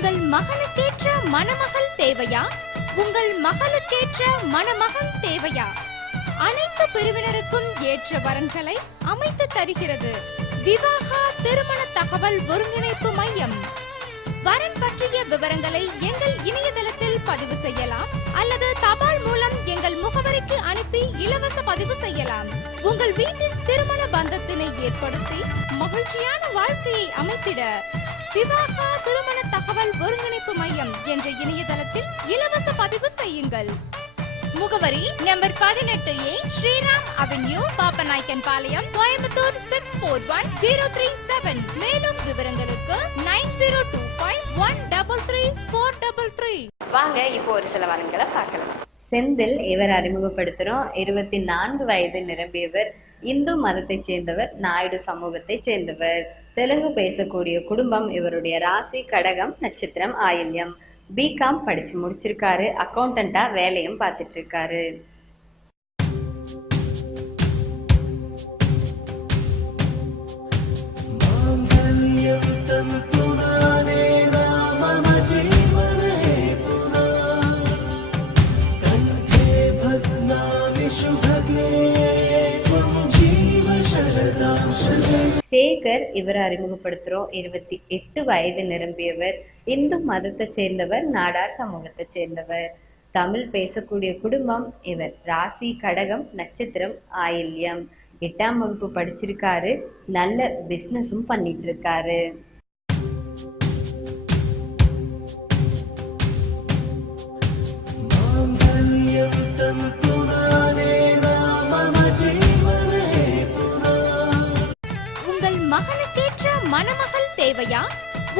உங்கள் மகனுக்கேற்ற மணமகள் தேவையா? உங்கள் மகளுக்கேற்ற மணமகன் தேவையா? அனைத்து பிரிவினருக்கும் ஏற்ற வரன்களை அமைத்து தருகிறது விவாகா திருமண தகவல் ஒருங்கிணைப்பு மையம். வரன் பற்றிய விவரங்களை எங்கள் இணையதளத்தில் பதிவு செய்யலாம் அல்லது தபால் மூலம் எங்கள் முகவரிக்கு அனுப்பி இலவச பதிவு செய்யலாம். உங்கள் வீட்டில் திருமண பந்தத்தினை ஏற்படுத்தி மகிழ்ச்சியான வாழ்க்கையை அமைத்திட விவாகா திருமண தகவல் ஒருங்கிணைப்பு மையம் என்ற இணையதளத்தில் இலவச பதிவு செய்யுங்கள். முகவரி number 18A Sriram avenue, Pappanaicken Palayam, Coimbatore 641037. மேலும் விவரங்களுக்கு 9025133433. வாங்க இப்போ ஒரு சில வரன்களை பார்க்கலாம். செந்தில் இவர் அறிமுகப்படுத்துறோம். 24 வயது நிரம்பியவர், இந்து மதத்தை சேர்ந்தவர், நாயுடு சமூகத்தை சேர்ந்தவர். தெலுங்கு பேசக்கூடிய குடும்பம். இவருடைய ராசி கடகம், நட்சத்திரம் ஆயில்யம். பிகாம் படிச்சு முடிச்சிருக்காரு. அக்கௌண்டண்டா வேலையும் பார்த்துட்டு இருக்காரு. சேகர் இவர் அறிமுகப்படுத்துறோம். 28 வயது நிரம்பியவர், இந்து மதத்தை சேர்ந்தவர், நாடார் சமூகத்தை சேர்ந்தவர். தமிழ் பேசக்கூடிய குடும்பம். இவர் ராசி கடகம், நட்சத்திரம் ஆயில்யம். 8ஆம் வகுப்பு படிச்சிருக்காரு. நல்ல பிசினஸும் பண்ணிட்டு இருக்காரு. மகனுக்கேற்ற மணமகள் தேவையா?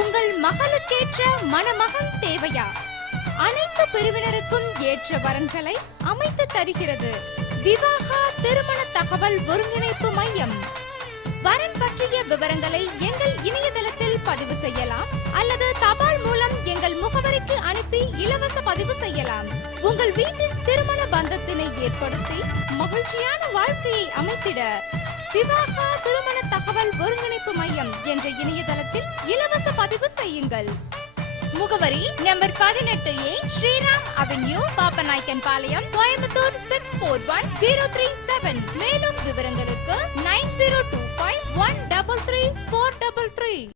உங்கள் மகளுக்கேற்ற மணமகன் தேவையா? அனைத்து பிரிவினருக்கும் ஏற்ற வரன்களை அமைத்து தருகிறது விவாகா திருமண தகவல் ஒருங்கிணைப்பு மையம். வரன் பற்றிய விவரங்களை எங்கள் இணையதளத்தில் பதிவு செய்யலாம் அல்லது தபால் மூலம் எங்கள் முகவரிக்கு அனுப்பி இலவச பதிவு செய்யலாம். உங்கள் வீட்டில் திருமண பந்தத்தினை ஏற்படுத்தி மகிழ்ச்சியான வாழ்க்கையை அமைத்திட விவாகா திருமண தகவல் ஒருங்கிணைப்பு மையம் என்ற இணையதளத்தில் இலவச பதிவு செய்யுங்கள். முகவரி number 18A Sriram avenue, Pappanaicken Palayam, Coimbatore 641037. மேலும் விவரங்களுக்கு 9025133433.